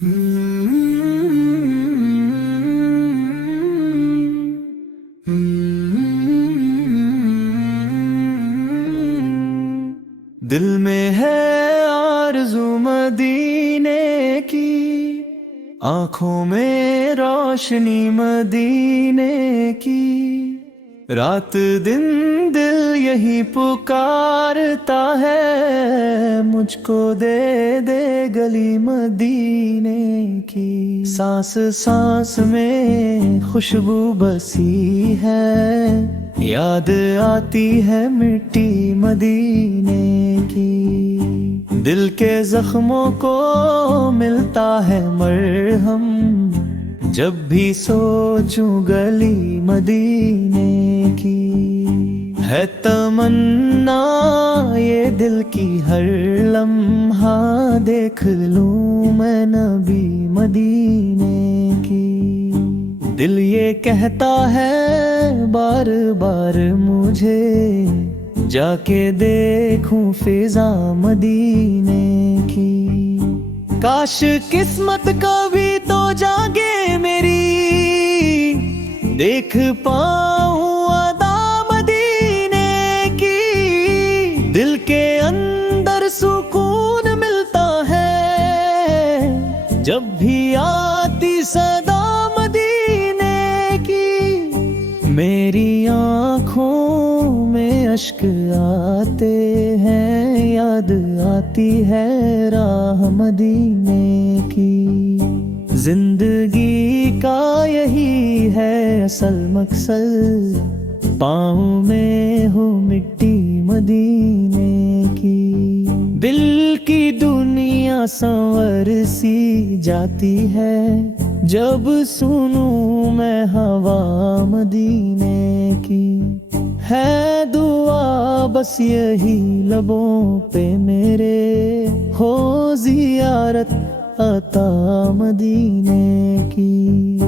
دل میں ہے آرزو مدینے کی، آنکھوں میں روشنی مدینے کی، رات دن دل یہی پکارتا ہے، مجھ کو دے دے گلی مدینے کی۔ سانس سانس میں خوشبو بسی ہے، یاد آتی ہے مٹی مدینے کی، دل کے زخموں کو ملتا ہے مرہم، جب بھی سوچوں گلی مدینے کی۔ ہے تمنا یہ دل کی ہر لمحہ، دیکھ لوں میں نبی مدینے کی۔ دل یہ کہتا ہے بار بار مجھے، جا کے دیکھوں فضا مدینے کی۔ کاش قسمت کبھی تو جاگے میری، دیکھ پاؤں ادا مدینے کی۔ دل کے اندر سکون ملتا ہے، جب بھی آتی صدا میری آنکھوں میں اشک آتے ہیں، یاد آتی ہے راہ مدینے کی۔ زندگی کا یہی ہے اصل مقصد، پاؤں میں ہو مٹی مدینے کی۔ دل کی دنیا سنور سی جاتی ہے، جب سنوں میں ہوا مدینے کی۔ ہے دعا بس یہی لبوں پہ میرے، ہو زیارت عطا مدینے کی۔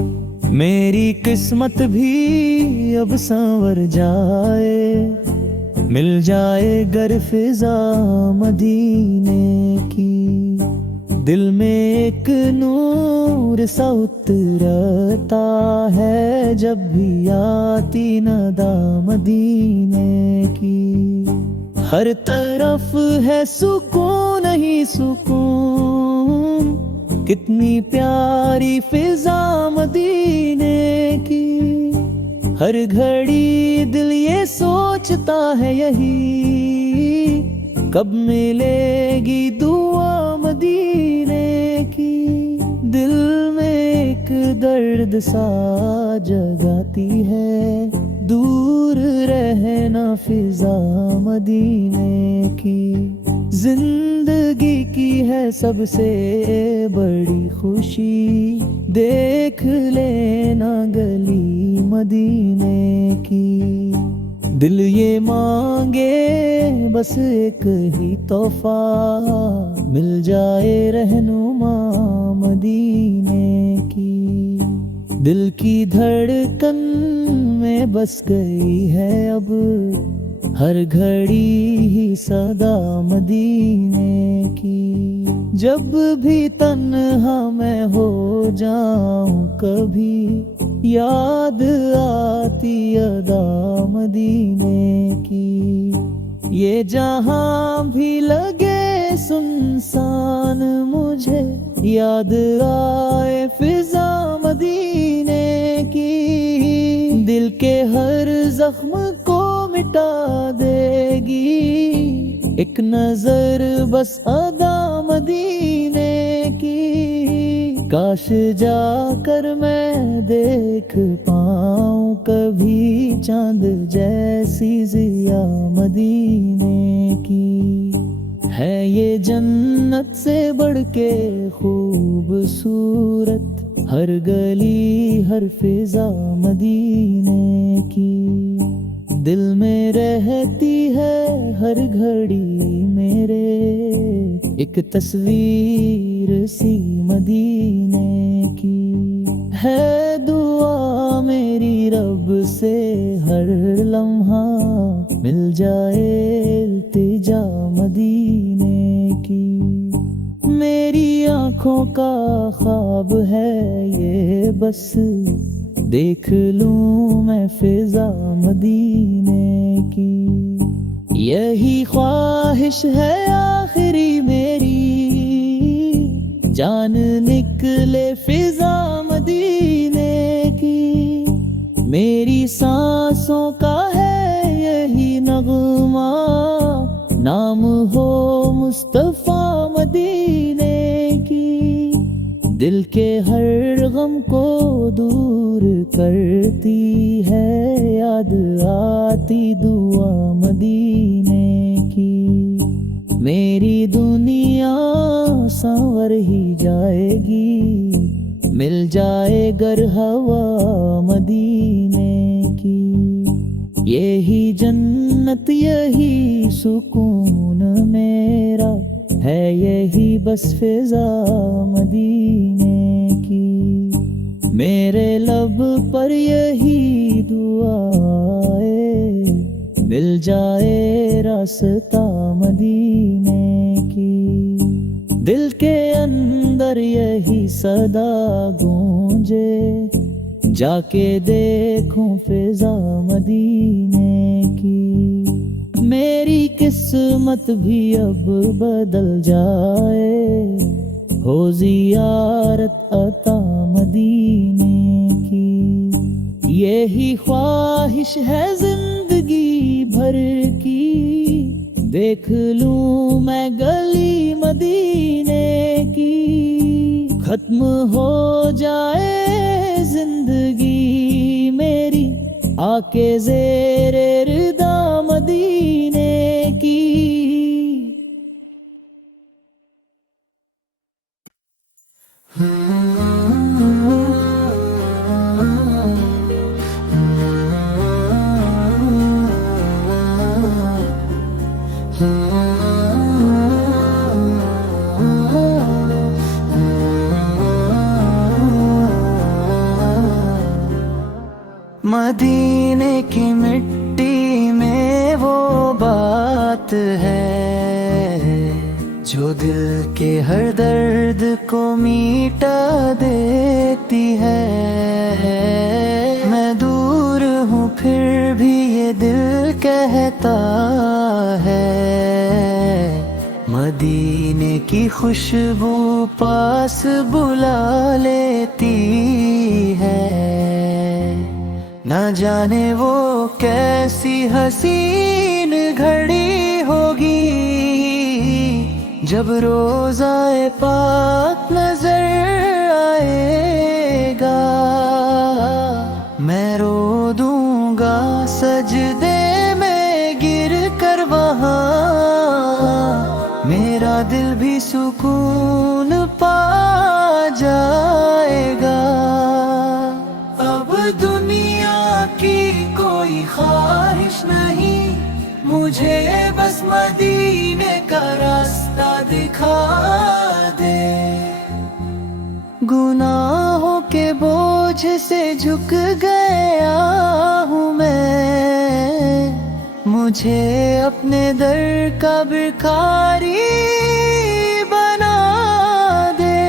میری قسمت بھی اب سنور جائے، مل جائے گر فضا مدینے کی۔ دل میں ایک نور سا اترتا ہے، جب بھی آتی ندا مدینے کی۔ ہر طرف ہے سکون ہی سکون، کتنی پیاری فضا مدینے کی۔ ہر گھڑی دل یہ سوچتا ہے یہی، کب ملے گی دعا مدینے کی۔ دل میں ایک درد سا جگاتی ہے، دور رہنا فضا مدینے کی۔ زندگی کی ہے سب سے بڑی خوشی، دیکھ لینا گلی مدینے کی۔ دل یہ مانگے بس ایک ہی تحفہ، مل جائے رہنما مدینے کی۔ دل کی دھڑکن میں بس گئی ہے اب، ہر گھڑی ہی صدا مدینے کی۔ جب بھی تنہا میں ہو جاؤں کبھی، یاد آتی ادا مدینے کی۔ یہ جہاں بھی لگے سنسان مجھے، یاد آئے فضا مدینے کی۔ دل کے ہر زخم کو مٹا دے گی ایک نظر بس ادا مدینے کی۔ کاش جا کر میں دیکھ پاؤں کبھی چاند جیسی ضیا مدینے کی۔ ہے یہ جنت سے بڑھ کے خوبصورت، ہر گلی ہر فضا مدینے کی۔ دل میں رہتی ہے ہر گھڑی میرے، ایک تصویر سی مدینے کی۔ ہے دعا میری رب سے ہر لمحہ، مل جائے التجا مدینے کی۔ میری آنکھ آنکھوں کا خواب ہے یہ بس دیکھ لوں میں فضا مدینے کی، یہی خواہش ہے آخری میری، جان نکلے فضا مدینے کی، میری سانسوں کا ہے یہی نغمہ، نام ہو مصطفیٰ مدینے کی، دل کے ہر غم کو دور کرتی ہے یاد آتی دعا مدینے کی، میری دنیا سنور ہی جائے گی مل جائے گر ہوا مدینے کی، یہی جنت یہی سکون میرا ہے، یہی بس فضا مدینے کی، میرے لب پر یہی دعائے مل جائے راستہ مدینے کی، دل کے اندر یہی صدا گونجے جا کے دیکھوں فضا مدینے کی، میری قسمت بھی اب بدل جائے ہو زیارت عطا مدینے کی، یہی خواہش ہے زندگی بھر کی، دیکھ لوں میں گلی مدینے کی، ختم ہو جائے زندگی میری آ کے زیر رضا مدینے کی۔ مدینے کی مٹی میں وہ بات ہے جو دل کے ہر درد کو میٹا دیتی ہے، میں دور ہوں پھر بھی یہ دل کہتا ہے، مدینے کی خوشبو پاس بلا لیتی ہے، نہ جانے وہ کیسی حسین گھڑی ہوگی جب روضہ پاک نظر آئے گا، میں رو دوں گا سجدے میں گر کر وہاں، میرا دل بھی سکون پا جائے گا، اب دنیا کی کوئی خواہش نہیں، مجھے بس مدینے کا راستہ دکھا دے، گناہوں کے بوجھ سے جھک گیا ہوں میں، مجھے اپنے در کا بھکاری بنا دے،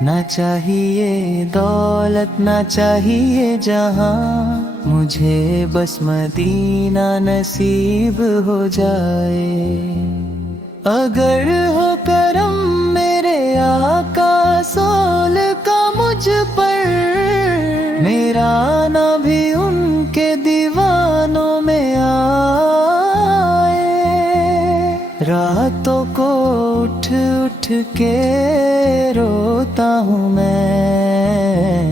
نہ چاہیے دولت نہ چاہیے جہاں، مجھے بس مدینہ نصیب ہو جائے، اگر ہو کرم میرے آقا رسول کا مجھ پر، میرا آنا بھی ان کے دیوانوں میں آئے، راتوں کو اٹھ اٹھ کے روتا ہوں میں،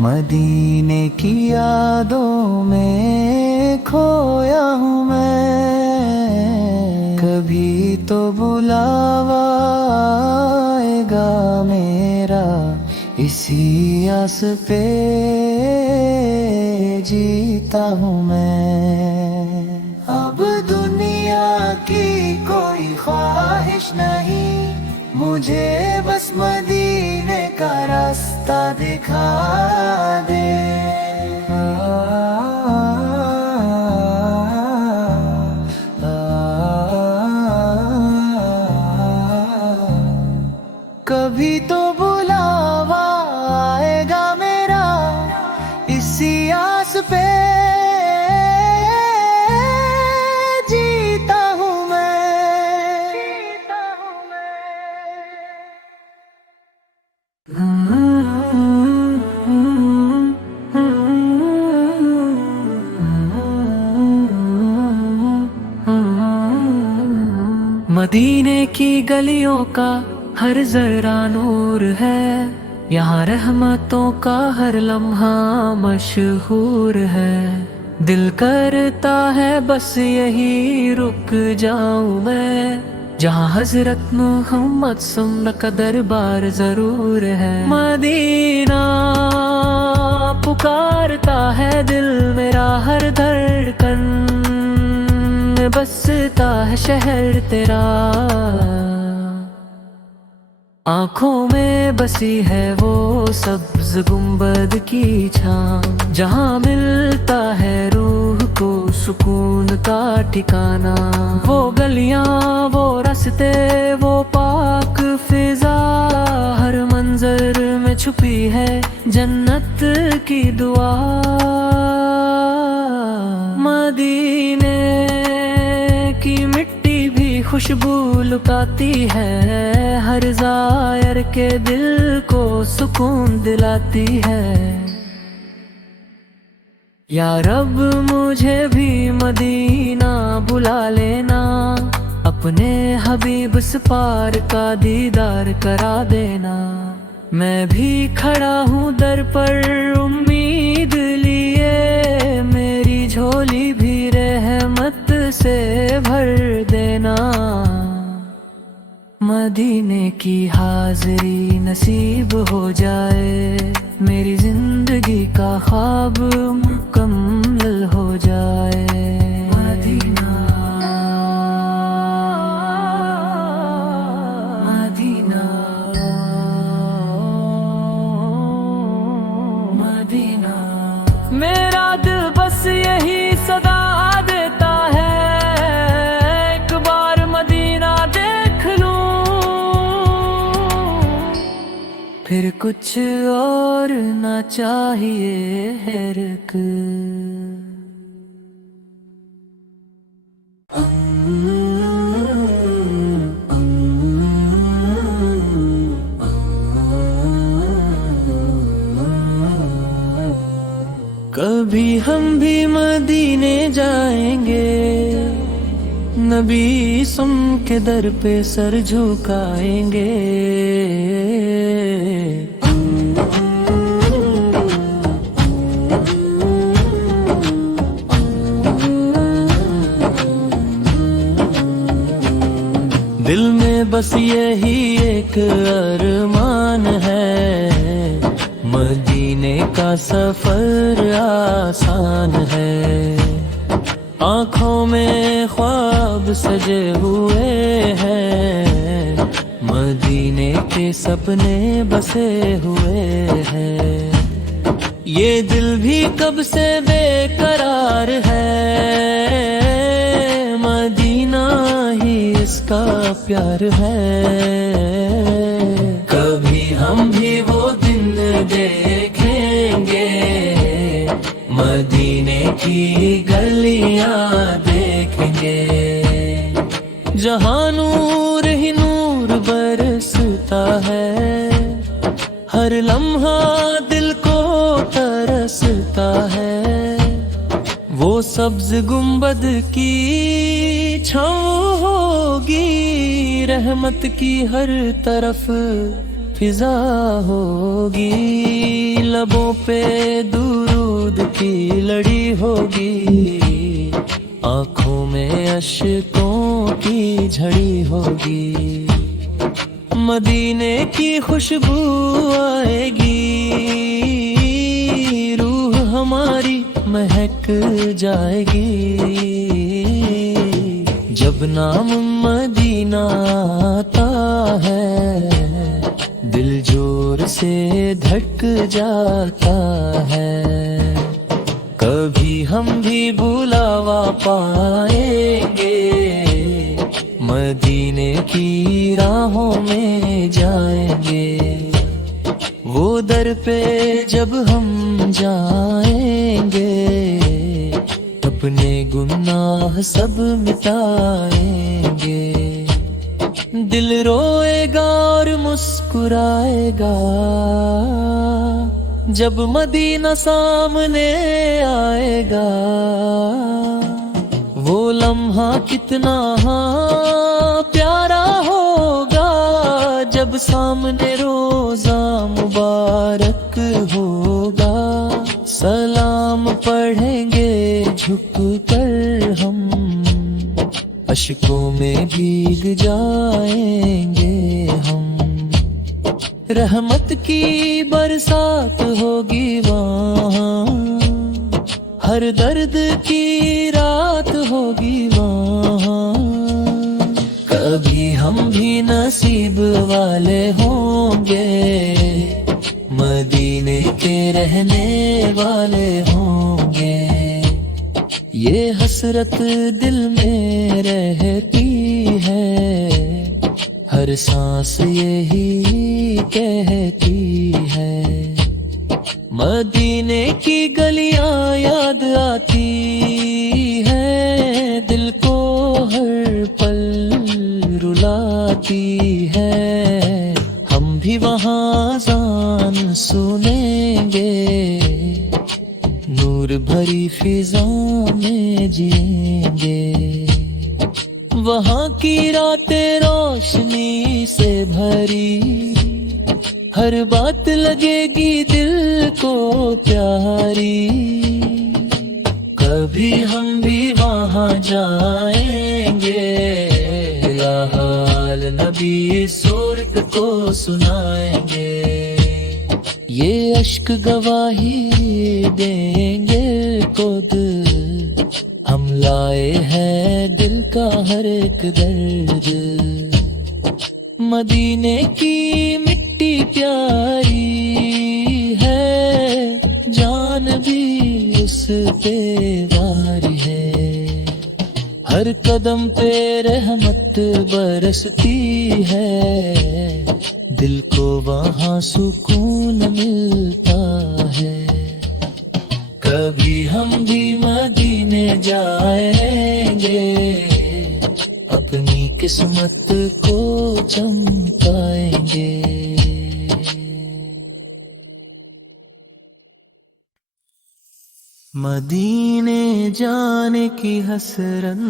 مدینے کی یادوں میں کھویا ہوں میں، کبھی تو بلاوا آئے گا میرا، اسی آس پہ جیتا ہوں میں، اب دنیا کی کوئی خواہش نہیں، مجھے بس مدینے کا راستہ دکھا دے، کبھی تو بلاوا آئے گا میرا اسی آس پہ جیتا ہوں مدینے کی گلیوں کا ہر ذرہ نور ہے، یہاں رحمتوں کا ہر لمحہ مشہور ہے۔ دل کرتا ہے بس یہی رک جاؤں میں، جہاں حضرت محمد سمر کا دربار ضرور ہے۔ مدینہ پکارتا ہے دل میرا، ہر دھڑکن میں بستا ہے شہر تیرا۔ آنکھوں میں بسی ہے وہ سبز گنبد کی چھاں، جہاں ملتا ہے روح کو سکون کا ٹھکانہ۔ وہ گلیاں، وہ راستے، وہ پاک فضا، ہر منظر میں چھپی ہے جنت کی دعا۔ مدینے کی مٹی بھی خوشبو لٹاتی ہے، ہر زائر کے دل کو سکون دلاتی ہے۔ یا رب مجھے بھی مدینہ بلا لینا، اپنے حبیب سپار کا دیدار کرا دینا۔ میں بھی کھڑا ہوں در پر امید لیے، میری جھولی بھی رحمت سے بھر دینا۔ مدینے کی حاضری نصیب ہو جائے، میری زندگی کا خواب مکمل ہو جائے۔ مدینہ مدینہ مدینہ، میرا دل بس یہی صدا دیتا ہے، ایک بار مدینہ دیکھ لوں، پھر کچھ اور نہ چاہیے ہے رک۔ کبھی ہم بھی مدینے جائیں گے، نبی سم کے در پہ سر جھکائیں گے۔ دل میں بس یہی ایک ارمان ہے، مدینے کا سفر آسان ہے۔ آنکھوں میں خواب سجے ہوئے ہیں، مدینے کے سپنے بسے ہوئے ہیں۔ یہ دل بھی کب سے بے قرار ہے، مدینہ ہی اس کا پیار ہے۔ کبھی ہم بھی وہ دن دیکھیں گے، مدینے کی گلیاں دیکھیں گے، جہاں نور ہی نور برستا ہے، ہر لمحہ دل کو ترستا ہے۔ وہ سبز گنبد کی چھاؤں ہوگی، رحمت کی ہر طرف فضا ہوگی، لبوں پہ درود کی لڑی ہوگی، آنکھوں میں اشکوں کی جھڑی ہوگی۔ مدینے کی خوشبو آئے گی، روح ہماری مہک جائے گی، جب نام مدینہ آتا ہے، دل زور سے دھڑک جاتا ہے۔ کبھی ہم بھی بلاوا پائیں گے، مدینے کی راہوں میں جائیں گے، وہ در پہ جب ہم جائیں گے، اپنے گناہ سب مٹائیں گے، دل روئے گا اور مسکرائے گا جب مدینہ سامنے آئے گا، وہ لمحہ کتنا پیارا ہوگا جب سامنے روزہ مبارک ہوگا، سلام پڑھیں گے جھک کر ہم، اشکوں میں بھیگ جائیں گے ہم، رحمت کی برسات ہوگی وہاں، ہر درد کی رات ہوگی وہاں، کبھی ہم بھی نصیب والے ہوں گے، مدینے کے رہنے والے ہوں گے، یہ حسرت دل میں رہتی ہے، ہر سانس یہی کہتی ہے، مدینے کی گلیاں یاد آتی ہے، دل کو ہر پل رلاتی ہے، ہم بھی وہاں اذان سنیں گے، نور بھری فضا میں جئیں گے، وہاں کی راتیں روشنی سے بھری، ہر بات لگے گی دل کو پیاری، کبھی ہم بھی وہاں جائیں گے، یا حال نبی صورت کو سنائیں گے، یہ اشک گواہی دیں گے خود، ہم لائے ہیں دل کا ہر ایک درد، مدینے کی مٹی پیاری ہے، جان بھی اس پہ واری ہے، ہر قدم پہ رحمت برستی ہے، دل کو وہاں سکون ملتا ہے، کبھی ہم بھی مدینے جائیں گے، اپنی قسمت کو چمکائیں گے۔ مدینے جانے کی حسرت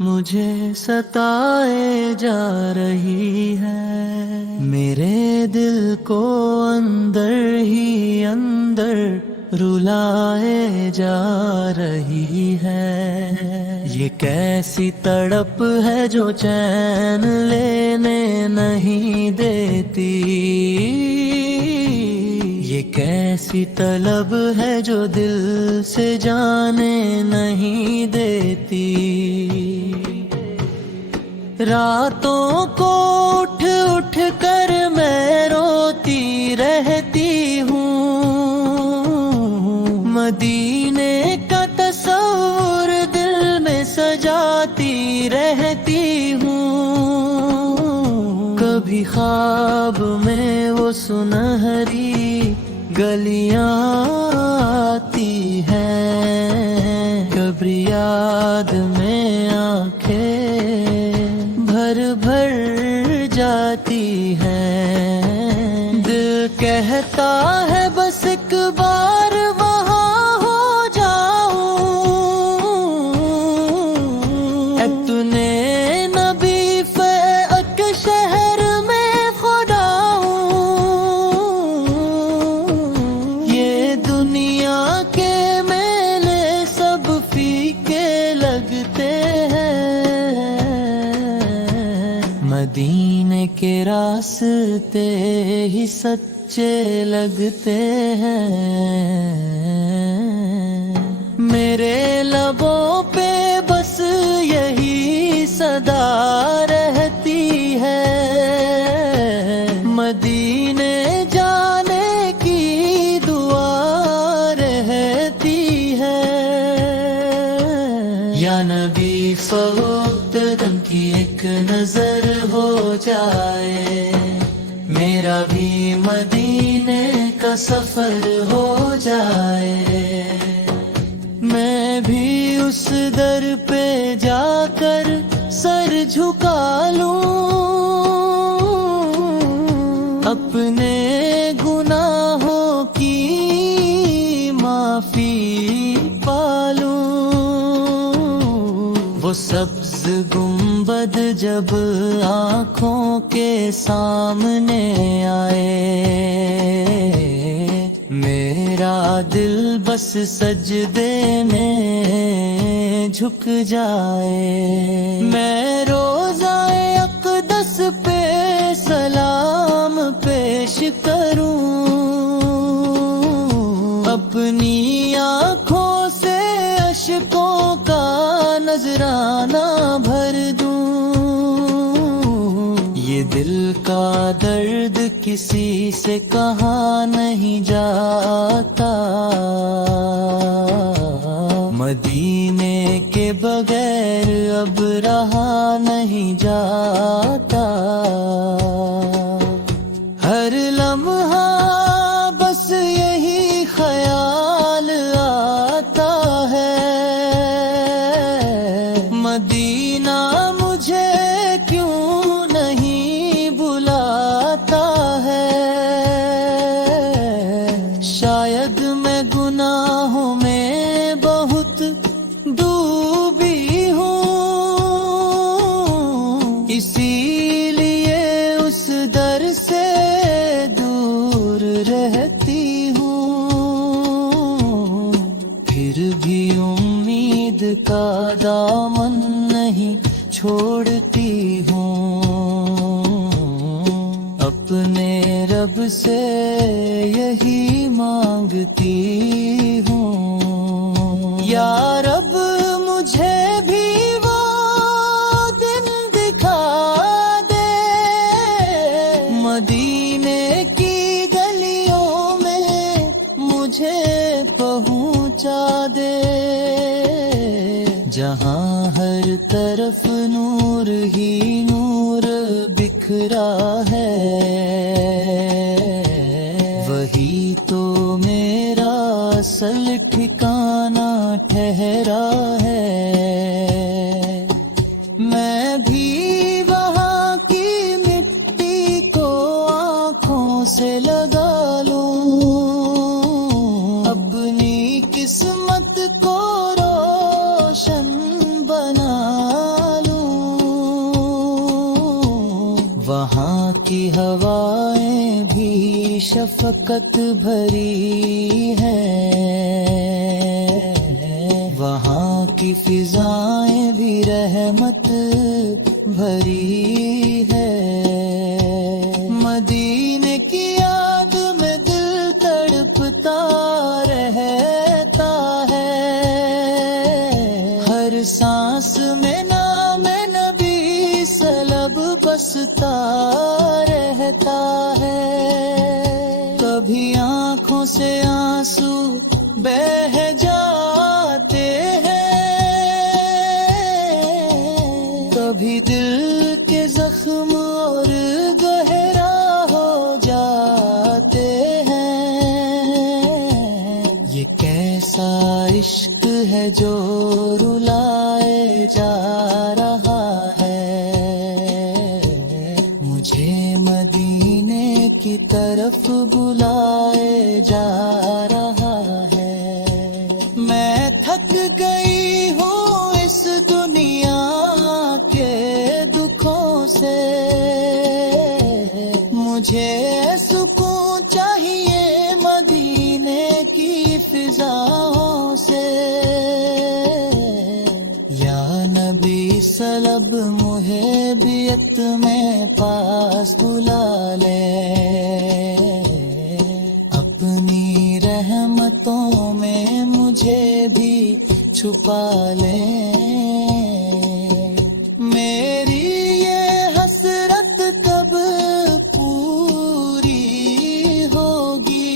مجھے ستائے جا رہی ہے، میرے دل کو اندر ہی اندر رلائے جا رہی ہے، یہ کیسی تڑپ ہے جو چین لینے نہیں دیتی، یہ کیسی طلب ہے جو دل سے جانے نہیں دیتی، راتوں کو اٹھ اٹھ کر میں روتی رہتی ہوں، مدینے کا تصور دل میں سجاتی رہتی ہوں، کبھی خواب میں وہ سنہری گلیاں آتی ہیں، کبھی یاد میں آنکھیں بھر بھر جاتی ہیں، دل کہتا ہے بس ایک بار وہاں ہو جاؤں، اتنے نبی فیق شہر میں خدا ہوں، یہ دنیا کے میلے سب فیکے لگتے ہیں، مدینے کے راستے ہی سچے لگتے ہیں، میرے لبوں پہ بس یہی صدا رہتی ہے، مدینے جانے کی دعا رہتی ہے، یا نبی فوقت دم کی ایک جائے، میرا بھی مدینے کا سفر ہو جائے، میں بھی اس در پہ جا کر سر جھکا لوں، اپنے گناہوں کی معافی پالوں۔ وہ سبز گنبد جب آنکھوں کے سامنے آئے، میرا دل بس سجدے میں جھک جائے، میں روضہ اقدس پہ سلام پیش کروں، اپنی آنکھوں سے اشکوں کا نذرانہ بھر دوں۔ یہ دل کا درد کسی سے کہا نہیں جاتا، مدینے کے بغیر اب رہا نہیں جاتا، ہر لمحہ بس یہی خیال آتا ہے، مدینہ مجھے کیوں نہیں بلاتا ہے، شاید میں گناہوں میں بہت ڈوبی ہوں، اسی لیے اس در سے دور رہتی ہوں، پھر بھی امید کا دامن نہیں چھوڑتی ہوں، اپنے رب سے یہی مانگتی ہوں، یا رب مجھے بھی وہ دن دکھا دے، مدینے کی گلیوں میں مجھے پہنچا دے، جہاں ہر طرف نور ہی نور بکھرا ہے، وہی تو میرا اصل ٹھکانہ ٹھہرا ہے، میں بھی وہاں کی مٹی کو آنکھوں سے لگا لوں، اپنی قسمت کو روشن بنا لوں، وہاں کی ہوائیں بھی شفقت بھری ہیں، وہاں کی فضائیں بھی رحمت بھری ہے، مدینے کی یاد میں دل تڑپتا رہتا ہے، ہر سانس میں نام نبی سلب بستا رہتا ہے، کبھی آنکھوں سے آنسو بہہ جاتے ہیں، کبھی دل کے زخم اور گہرا ہو جاتے ہیں، یہ کیسا عشق ہے جو رلائے جا رہا ہے، مجھے مدینے کی طرف بلائے جا رہا ہے، میں تھک گئی ہوں اس دنیا کے دکھوں سے، مجھے سکون چاہیے مدینے کی فضاؤں سے، یا نبی سلب محبیت میں پاس بلا لے، اپنی رحمتوں میں مجھے بھی چھپا لے، میری یہ حسرت کب پوری ہوگی،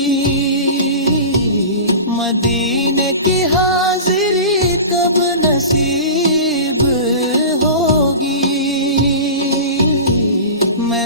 مدینے کی حاضری کب نصیب ہوگی، میں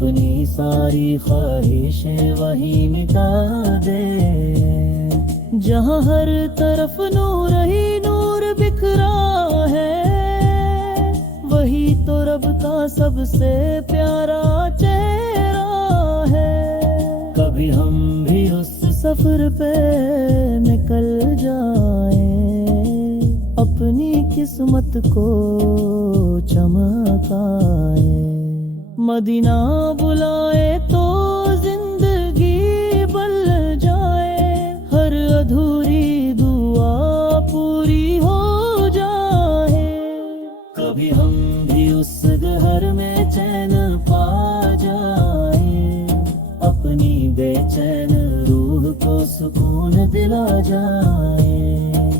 اپنی ساری خواہشیں وہی مٹا دے، جہاں ہر طرف نور ہی نور بکھرا ہے، وہی تو رب کا سب سے پیارا چہرہ ہے۔ کبھی ہم بھی اس سفر پہ نکل جائیں، اپنی قسمت کو چمکائیں، مدینہ بلائے تو زندگی بل جائے، ہر ادھوری دعا پوری ہو جائے۔ کبھی ہم بھی اس گھر میں چین پا جائیں، اپنی بے چین روح کو سکون دلا جائیں،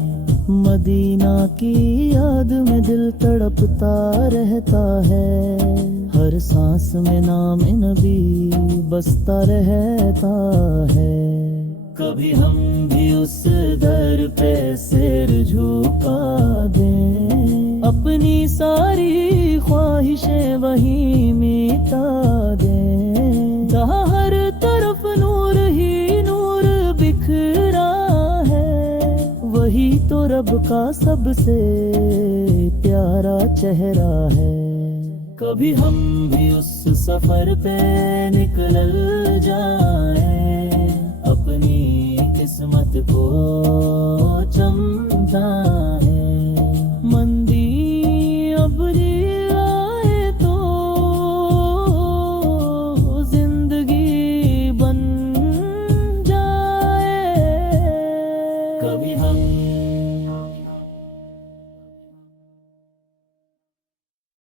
مدینہ کی یاد میں دل تڑپتا رہتا ہے، ہر سانس میں نام نبی بستا رہتا ہے۔ کبھی ہم بھی اس در پہ سر جھکا دیں، اپنی ساری خواہشیں وہیں مٹا دیں، جہاں ہر طرف نور ہی نور بکھرا ہے، وہی تو رب کا سب سے پیارا چہرہ ہے۔ کبھی ہم بھی اس سفر پہ نکل جائیں، اپنی قسمت کو چمکائیں۔